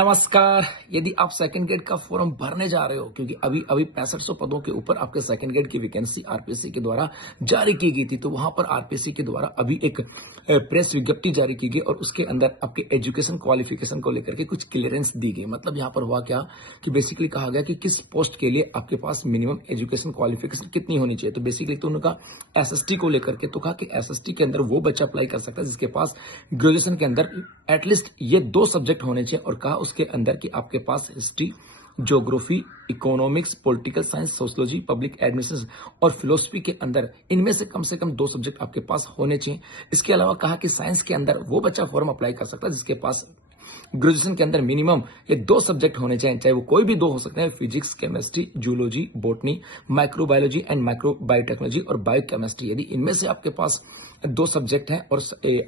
नमस्कार। यदि आप सेकंड ग्रेड का फॉर्म भरने जा रहे हो, क्योंकि अभी 6500 पदों के ऊपर आपके सेकंड ग्रेड की वैकेंसी आरपीएससी के द्वारा जारी की गई थी, तो वहां पर आरपीएससी के द्वारा अभी एक प्रेस विज्ञप्ति जारी की गई और उसके अंदर आपके एजुकेशन क्वालिफिकेशन को लेकर के कुछ क्लियरेंस दी गई। मतलब यहां पर हुआ क्या कि बेसिकली कहा गया कि किस पोस्ट के लिए आपके पास मिनिमम एजुकेशन क्वालिफिकेशन कितनी होनी चाहिए। तो बेसिकली तो उनका एसएसटी को लेकर के तो कहा कि एसएसटी के अंदर वो बच्चा अप्लाई कर सकता है जिसके पास ग्रेजुएशन के अंदर एटलीस्ट ये 2 सब्जेक्ट होने चाहिए, और कहा उसके अंदर कि आपके पास history, geography, economics, political science, sociology, public administration और फिलोसफी के अंदर इनमें से कम 2 सब्जेक्ट आपके पास होने चाहिए। इसके अलावा कहा कि साइंस के अंदर वो बच्चा फॉर्म अप्लाई कर सकता है जिसके पास ग्रेजुएशन के अंदर मिनिमम ये 2 सब्जेक्ट होने चाहिए, चाहे वो कोई भी 2 हो सकते हैं, physics, chemistry, zoology, botany, microbiology and microbiotechnology और बायोकेमिस्ट्री। यदि इनमें से आपके पास 2 सब्जेक्ट हैं और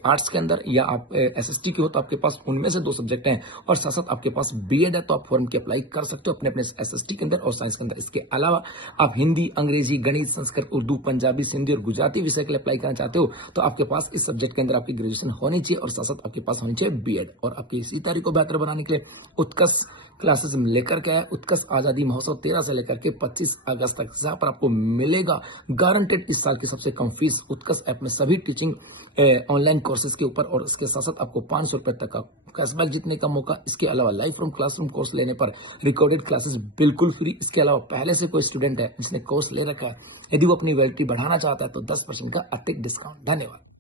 आर्ट्स के अंदर या आप एसएसटी के हो तो आपके पास उनमें से 2 सब्जेक्ट हैं और साथ साथ आपके पास बीएड है, तो आप फॉर्म की अप्लाई कर सकते हो अपने अपने एसएसटी के अंदर और साइंस के अंदर। इसके अलावा आप हिंदी, अंग्रेजी, गणित, संस्कृत, उर्दू, पंजाबी, सिंधी और गुजराती विषय के लिए अप्लाई करना चाहते हो तो आपके पास इस सब्जेक्ट के अंदर आपकी ग्रेजुएशन होनी चाहिए और साथ साथ आपके पास होनी चाहिए बीएड। और आपकी इसी तारीख को बेहतर बनाने के लिए उत्कर्ष क्लासेस लेकर के आया। उत्कर्ष आजादी महोत्सव 13 से लेकर के 25 अगस्त तक, जहां पर आपको मिलेगा गारंटेड इस साल की सबसे कम फीस। उत्कर्ष ऐप में सभी टीचिंग ऑनलाइन कोर्सेज के ऊपर और इसके साथ साथ आपको 500 रुपए तक का कैशबैक जीतने का मौका। इसके अलावा लाइव फ्रॉम क्लासरूम कोर्स लेने पर रिकॉर्डेड क्लासेस बिल्कुल फ्री। इसके अलावा पहले से कोई स्टूडेंट है जिसने कोर्स ले रखा है, यदि वो अपनी वैलिडिटी बढ़ाना चाहता है तो 10% का अतिरिक्त डिस्काउंट। धन्यवाद।